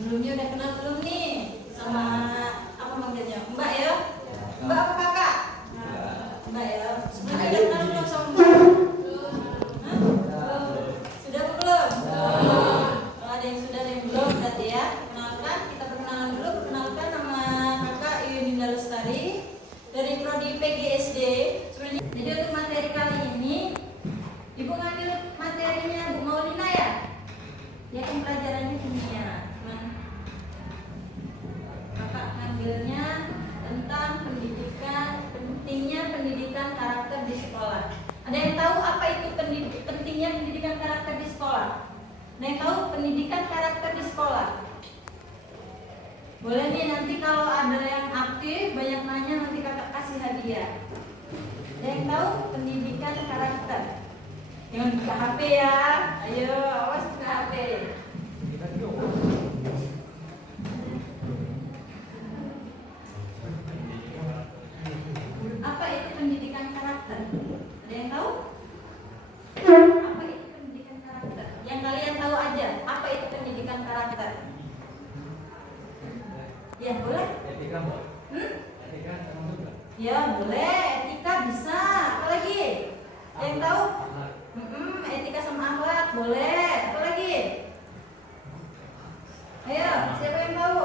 Sebelumnya udah kenal belum nih sama apa manggilnya? Mbak ya? Mbak apa kakak? Mbak ya. Sebelumnya udah kenal belum sama Mbak? Hah? Sudah apa belum? Kalau ada yang sudah, ada yang belum berarti ya. Kenalkan, kita perkenalan dulu. Perkenalkan, nama kakak Yuninda Lestari dari prodi PGSD. Sebenarnya jadi untuk materi kali ini Ibu ngambil materinya Bu Maulina ya? Ya kan pelajarannya kimia. Kakak ngambilnya tentang pentingnya pendidikan karakter di sekolah. Ada yang tahu apa itu pentingnya pendidikan karakter di sekolah? Ada yang tahu pendidikan karakter di sekolah? Boleh nih, nanti kalau ada yang aktif banyak nanya nanti kakak kasih hadiah. Ada yang tahu pendidikan karakter? Jangan buka HP ya. Ayo, awas buka HP. Apa itu pendidikan karakter? Ada yang tahu? Apa itu pendidikan karakter? Yang kalian tahu aja, apa itu pendidikan karakter? Ya, boleh? Etika, boleh? Etika termasuk nggak? Ya, boleh. Etika bisa. Apa lagi? Ada yang tahu? Etika sama akhlak, boleh. Apa lagi? Ayo, siapa yang tahu?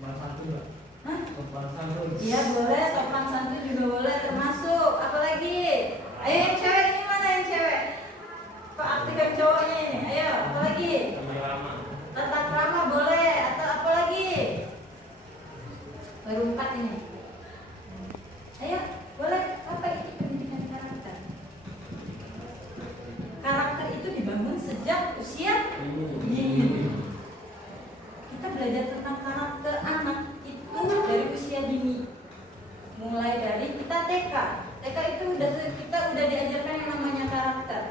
Sopan santun nggak? Hah? Sopan santun. Iya boleh, sopan santun juga boleh termasuk. Apa lagi? Ayo yang cewek ini mana yang cewek? Kok aktif yang cowoknya ini? Ayo, apa lagi? Sama. Tata krama boleh. Atau apa lagi? Baru 4 ini. Ayo, boleh. Apa itu pendidikan karakter? Karakter itu dibangun sejak usia dini. Kita belajar tentang karakter anak itu dari usia dini. Mulai dari kita TK. TK itu kita udah diajarkan yang namanya karakter.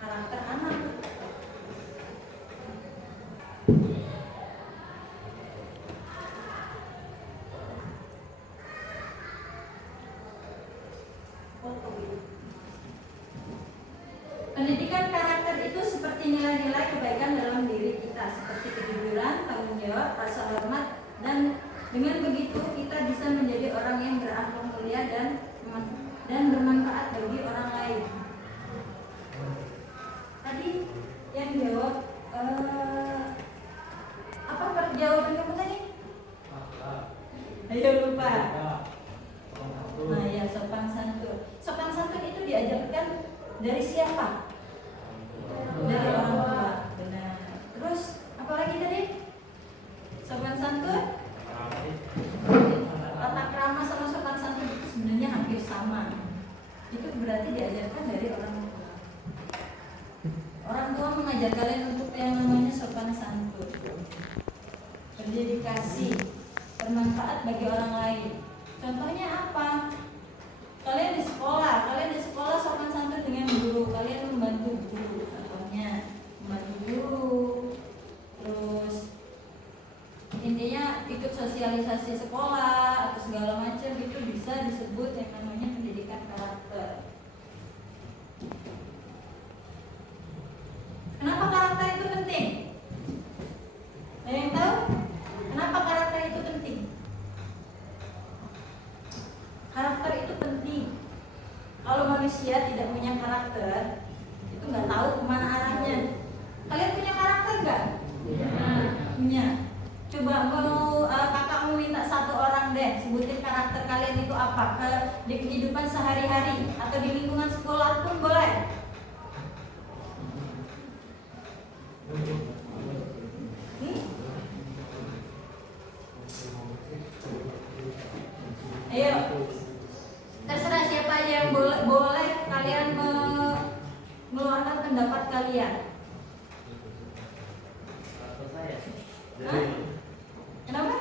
Karakter anak. Pendidikan karakter itu seperti nilai-nilai kebaikan dalam diri kita, seperti kejujuran, tanggung jawab, rasa hormat, dan dengan begitu kita bisa menjadi orang yang berakhlak mulia dan bermanfaat bagi orang lain. Tadi yang jawab apa jawaban kamu tadi? Ayo lupa. Nah ya, sopan santun. Sopan santun itu diajarkan dari siapa? Dari orang tua. Benar. Terus apa lagi tadi? Sopan santun? Tata krama sama sopan santun itu sebenarnya hampir sama. Itu berarti diajarkan dari orang tua. Orang tua mengajar kalian untuk yang namanya sopan santun, berdedikasi, bermanfaat bagi orang lain. Contohnya apa? Kalian di sekolah sopan santun dengan guru, kalian membantu guru, contohnya membantu guru, terus intinya ikut sosialisasi sekolah atau segala macam, itu bisa disebut yang namanya pendidikan karakter. Kenapa karakter itu penting? Ada yang tahu? Kenapa karakter itu penting? Karakter itu penting. Kalau manusia tidak punya karakter, itu nggak tahu kemana arahnya. Kalian punya karakter nggak? Punya. Coba kakak mau minta satu orang deh, sebutin karakter kalian itu apa di kehidupan sehari-hari atau di lingkungan sekolah pun boleh. Ayo, terserah siapa yang boleh kalian mengeluarkan pendapat kalian. Hah? Kenapa?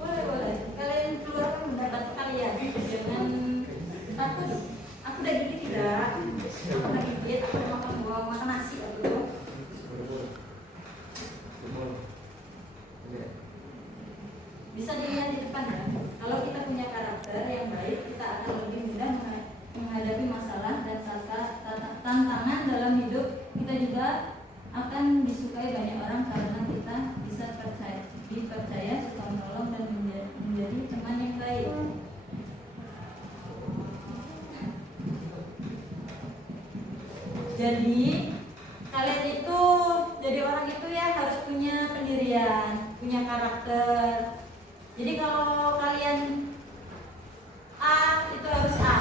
Boleh, kalian keluarkan pendapat kalian. depan ya. Kalau kita punya karakter yang baik, kita akan lebih mudah menghadapi masalah dan tantangan dalam hidup. Kita juga akan disukai banyak orang karena kita bisa dipercaya, suka menolong dan menjadi teman yang baik. Jadi kalian itu jadi orang itu ya harus punya pendirian, punya karakter. Jadi kalau kalian A itu harus A.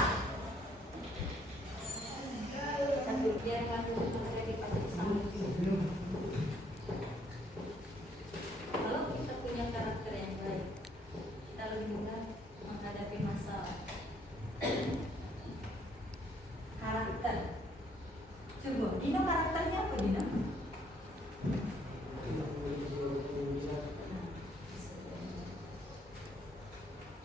Biar kamu dipakai sama. Kalau kita punya karakter yang baik, kita lebih mudah menghadapi masalah. Karakter. Coba, Dina karakternya apa Dina?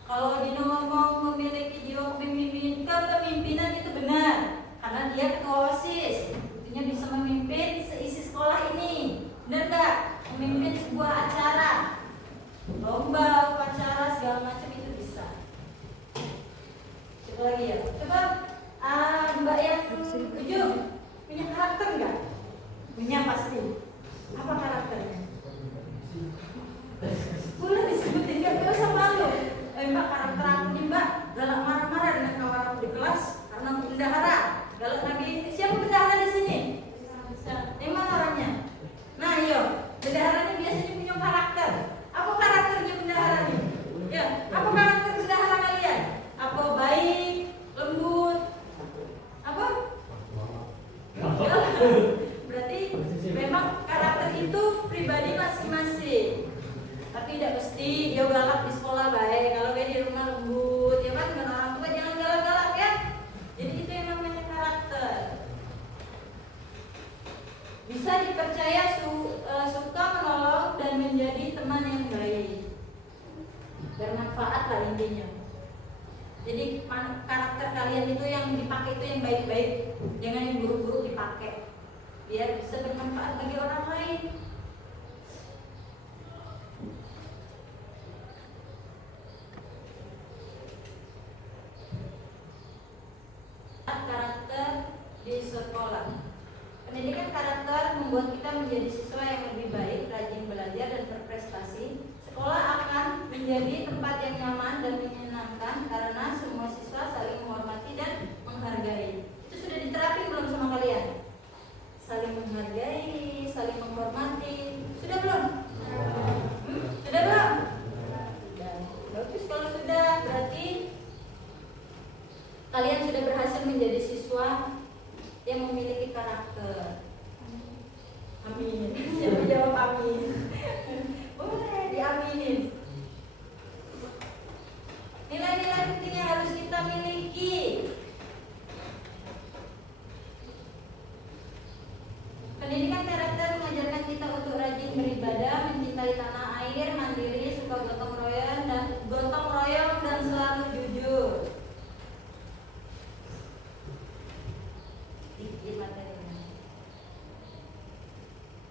Kalau Dina ngomong memiliki jiwa kepemimpinan itu benar, karena dia ketua OSIS, artinya bisa memimpin seisi sekolah ini, benar nggak? Memimpin sebuah acara, lomba, upacara segala macam itu bisa. Coba lagi ya, coba Mbak yang 7 punya karakter nggak? Punya pasti. Apa karakternya? Boleh disebutin nggak? Gak usah malu. Mbak, karakter aku nih Mbak, galak marah-marah dengan kawan aku di kelas karena aku bendahara. Galak lagi. Siapa bendahara di sini? Yang mana orangnya? Nah, yo, bendaharanya biasanya punya karakter. Apa karakternya bendahara nih? Ya, apa karakter bendahara kalian? Apa baik, lembut? Apa? Berarti memang karakter itu pribadi masing-masing. Tapi tidak mesti dia galak di sekolah baik, kalau dia di rumah lembut, ya kan dengan orang tua jangan galak-galak ya. Jadi itu yang namanya karakter. Bisa dipercaya, suka menolong dan menjadi teman yang baik. Bermanfaat lah intinya. Jadi karakter kalian itu yang dipakai itu yang baik-baik, jangan yang buruk-buruk dipakai, biar bisa bermanfaat bagi orang lain. Karakter di sekolah. Pendidikan karakter membuat kita menjadi siswa yang lebih baik, rajin belajar dan berprestasi. Sekolah akan menjadi tempat yang nyaman dan menyenangkan karena semua siswa saling menghormati dan menghargai. Itu sudah diterapin belum sama kalian? Saling menghargai, saling menghormati. Sudah belum? Sudah belum? Bagus kalau sudah, berarti kalian sudah berhasil menjadi siswa yang memiliki karakter. Amin. Siapa jawab amin? Boleh diaminin. Nilai-nilai penting yang harus kita miliki. Pendidikan karakter mengajarkan kita untuk rajin beribadah, mencintai tanah air, mandiri, suka gotong royong dan selalu jujur.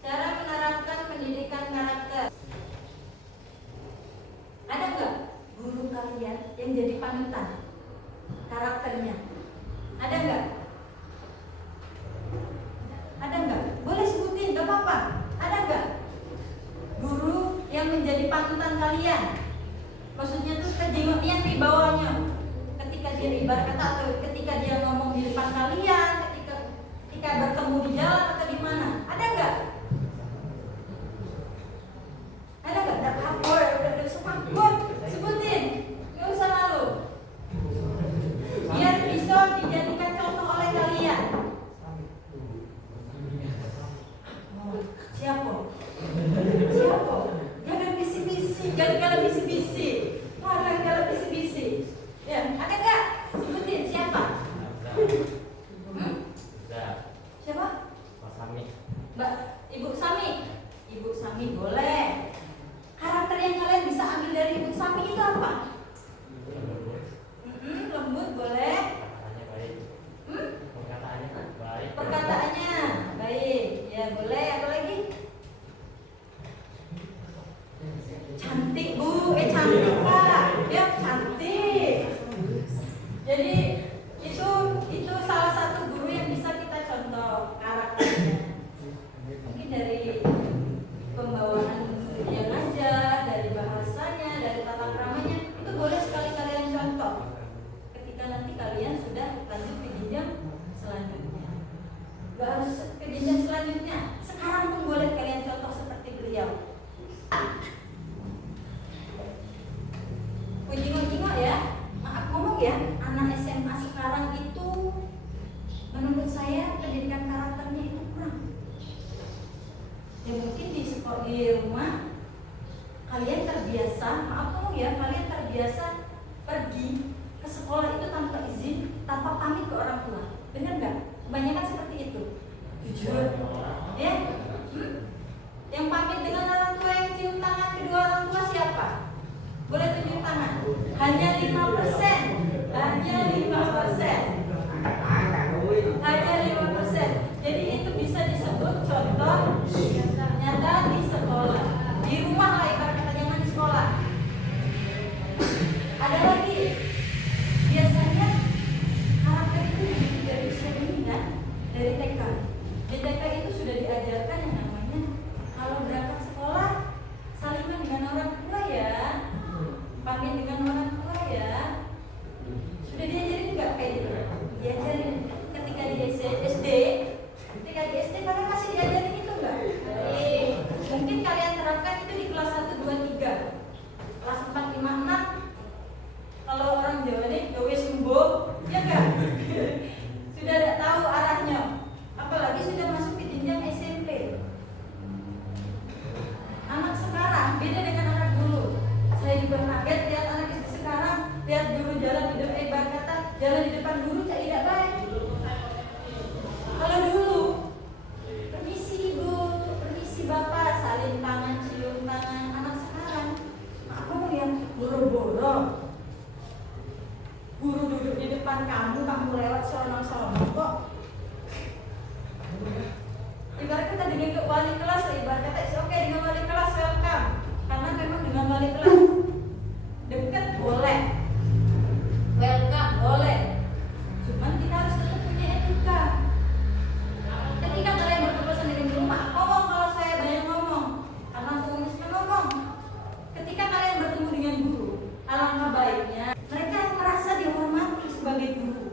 Cara menerapkan pendidikan karakter. Ada nggak guru kalian yang jadi panutan karakternya? Ada nggak? Ada nggak? Boleh sebutin, nggak apa-apa. Ada nggak guru yang menjadi panutan kalian? Maksudnya tuh kejengokian di bawahnya. Ketika dia ibarat kata atau ketika dia ngomong di depan kalian, ketika bertemu di jalan atau di mana? Ada nggak? Ada nggak? Udah semua sebutin, nggak usah malu. Biar bisa dijadikan contoh oleh kalian. Siapa? Jangan bisi-bisi, jangan bisi-bisi. Jangan bisi-bisi. Ya, ada nggak? Sebutin siapa? Siapa? Mas Ami. ya, anak SMA sekarang itu menurut saya pendidikan karakternya itu kurang. Ya mungkin di sekolah, di rumah kalian terbiasa, maaf kamu ya, kalian terbiasa pergi ke sekolah itu tanpa izin, tanpa pamit ke orang tua. Benar nggak? Kebanyakan seperti itu. Jujur, ya. Yang pamit dengan orang tua, yang cium tangan kedua orang tua siapa? Boleh tunjuk tangan? Hanya 5%. Hanya 5%. Hanya 5%. Jadi itu bisa disebut contoh nyata di sekolah. Di rumah lah ibaratnya, jangan di sekolah. Ada lagi, biasanya karakter itu dididik dari usia dini kan, dari TK. Di TK itu sudah diajarkan yang namanya kalau berangkat sekolah saliman dengan orang tua ya, pamit dengan orang tua ya. Sudah diajarin nggak kayak gitu? Diajarin ketika di SD. Ketika di SD kalian masih diajarin itu nggak? Mungkin kalian terapkan itu di kelas 1, 2, 3. Kelas 4, 5, 6. Kalau orang Jawa nih, gawe sumbo, ya nggak? Sudah tidak tahu arahnya. Apalagi sudah masuk ke jenjang SMP. Anak sekarang beda dengan anak dulu. Saya juga kaget lihat anak SD sekarang, lihat guru jalan di depan, kata jalan di depan guru tidak baik. Kalau dulu, permisi ibu, permisi bapak, saling tangan, cium tangan. Anak sekarang, aku yang boro-boro. Guru duduk di depan kamu lewat selonong-selonong kok. Ibarat kita dengan wali kelas, ibarat kata oke dengan wali kelas welcome. Karena memang dengan wali kelas dekat boleh, welcome boleh. Cuman kita harus tetap punya etika. Ketika kalian berkeputusan dengan guru, ngomong kalau saya banyak ngomong, karena aku suka ngomong. Ketika kalian bertemu dengan guru, alangkah baiknya mereka merasa dihormati sebagai guru.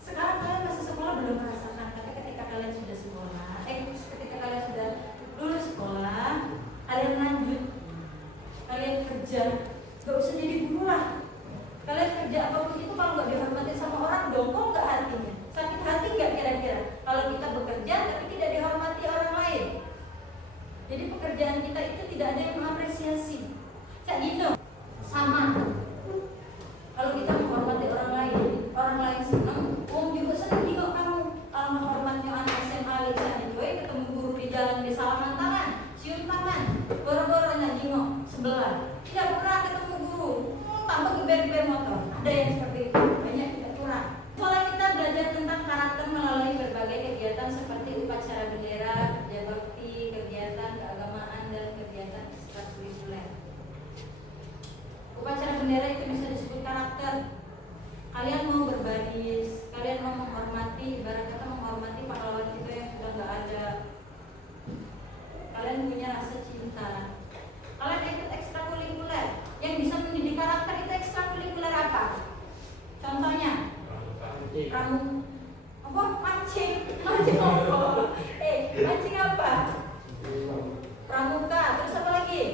Sekarang kalian masih sekolah belum merasakan, tapi ketika kalian sudah sekolah, ketika kalian sudah lulus sekolah, kalian lanjut, kalian kerja, gak usah jadi guru lah. Kalian kerja apapun itu kalau gak dihormati sama orang, dongkol gak hatinya? Sakit hati gak kira-kira? Kalau kita bekerja tapi tidak dihormati orang lain. Jadi pekerjaan kita itu tidak ada yang mengapresiasi. Kayak gitu. Sama. Kalau kita menghormati orang lain senang, juga senang juga kamu. Kalau menghormati anak SMA Lisa enjoy, ketemu guru di jalan di salaman tangan, cium tangan, goro-goronya jingok sebelah. Tidak pernah ketemu guru, tambah geber-geber motor. Ada yang seperti itu, banyak tidak kurang. Sekolah kita belajar tentang karakter melalui berbagai kegiatan seperti upacara bendera, kerja bakti, kegiatan keagamaan, dan kegiatan ekstrakurikuler. Upacara bendera itu bisa disebut karakter. Kalian mau berbaris, kalian mau menghormati, ibarat kata menghormati pahlawan kita yang sudah nggak ada. Kalian punya rasa cinta. Kalian ikut ekstrakurikuler. Yang bisa mendidik karakter itu ekstrakurikuler apa? Contohnya, mancing apa? Mancing apa? Pramuka. Terus apa lagi?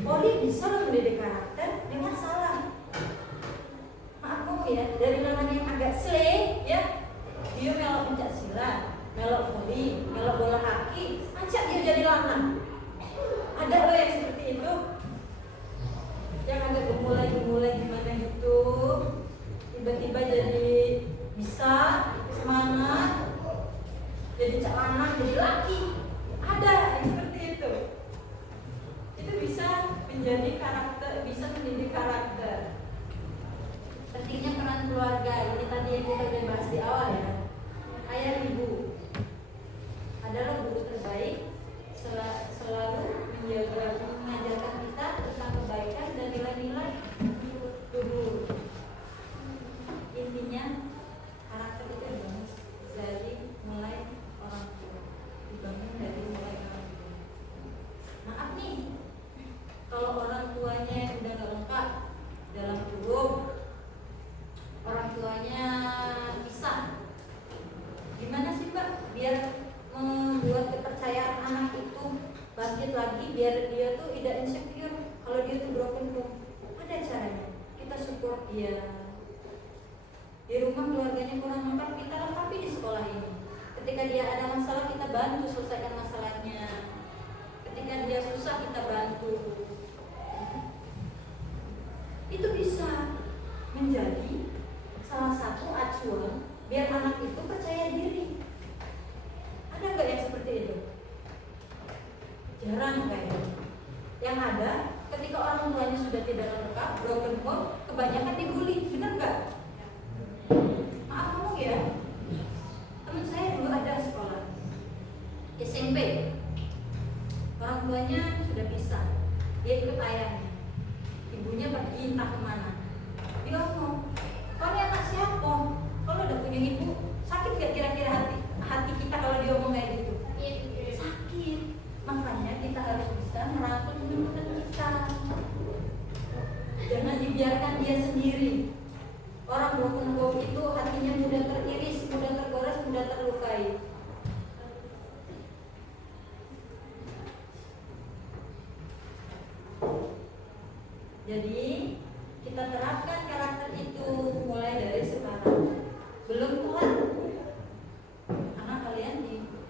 Poli bisa loh mendidik karakter dengan salah. Maaf ya, dari namanya yang agak slay ya, dia melok pencak silat, melok voli, melok bola kaki, ajak dia jadi lanang. Ada loh yang seperti itu, yang agak gemulai gimana gitu, tiba-tiba jadi bisa semangat, jadi cak lanang, jadi laki. Ada yang seperti itu. Itu bisa menjadi karakter, bisa mendidik karakter. Pentingnya peran keluarga, ini tadi yang kita udah bahas di awal ya. Ayah ibu adalah guru terbaik, selalu mengajarkan kita tentang kebaikan dan nilai-nilai luhur. Intinya karakter itu dibangun dari mulai orang tua, dibangun dari mulai orang tua. Maaf nih, kalau orang tuanya udah gak lengkap dalam kurung, orang tuanya pisah, gimana sih Mbak biar membuat kepercayaan anak itu bangkit lagi biar dia tuh tidak insecure kalau dia tuh broken home. Ada caranya. Kita support dia. Di rumah keluarganya kurang makan, kita lengkapi di sekolah ini. Ketika dia ada masalah, kita bantu selesaikan masalahnya. Ketika dia susah, kita bantu. Itu bisa menjadi salah satu acuan biar anak itu percaya diri. Ada nggak yang seperti itu? Jarang kayaknya. Yang ada, ketika orang tuanya sudah tidak lengkap, broken home, kebanyakan dibully, benar nggak? Maaf ngomong ya, teman saya dulu ada sekolah SMP, orang tuanya sudah pisah, dia ikut ayahnya, ibunya pergi entah kemana. Dia ngomong, kau ini anak siapa? Kalau udah punya ibu, sakit gak kira-kira hati kita kalau dia ngomong kayak gitu? Sakit. Makanya kita harus bisa merangkul teman-teman kita. Jangan dibiarkan dia sendiri. Orang broken home itu hatinya mudah teriris, mudah tergores, mudah terlukai. Jadi kita terapkan karakter itu mulai dari sekarang. Belum telat. Karena kalian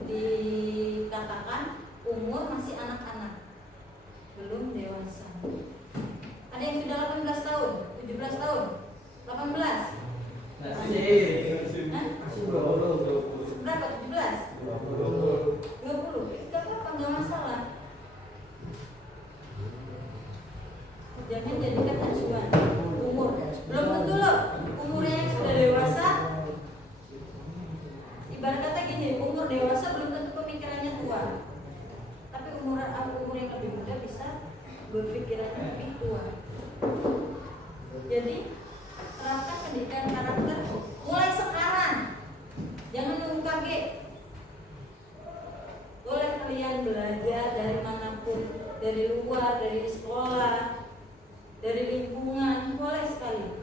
dikatakan umur masih anak-anak, belum dewasa. Ada yang sudah 18 tahun, 17 tahun, 18. Berapa? 17? 20? Gak apa-apa, gak masalah. Jangan jadikan acuan umur. Belum tentu loh umurnya yang sudah dewasa. Ibarat kata gini, umur dewasa belum tentu pemikirannya tua. Tapi umur yang lebih muda bisa berpikirannya lebih tua. Jadi terapkan pendidikan karakter mulai sekarang. Jangan nunggu kaget. Boleh kalian belajar dari manapun, dari luar, dari sekolah, dari lingkungan, boleh sekali.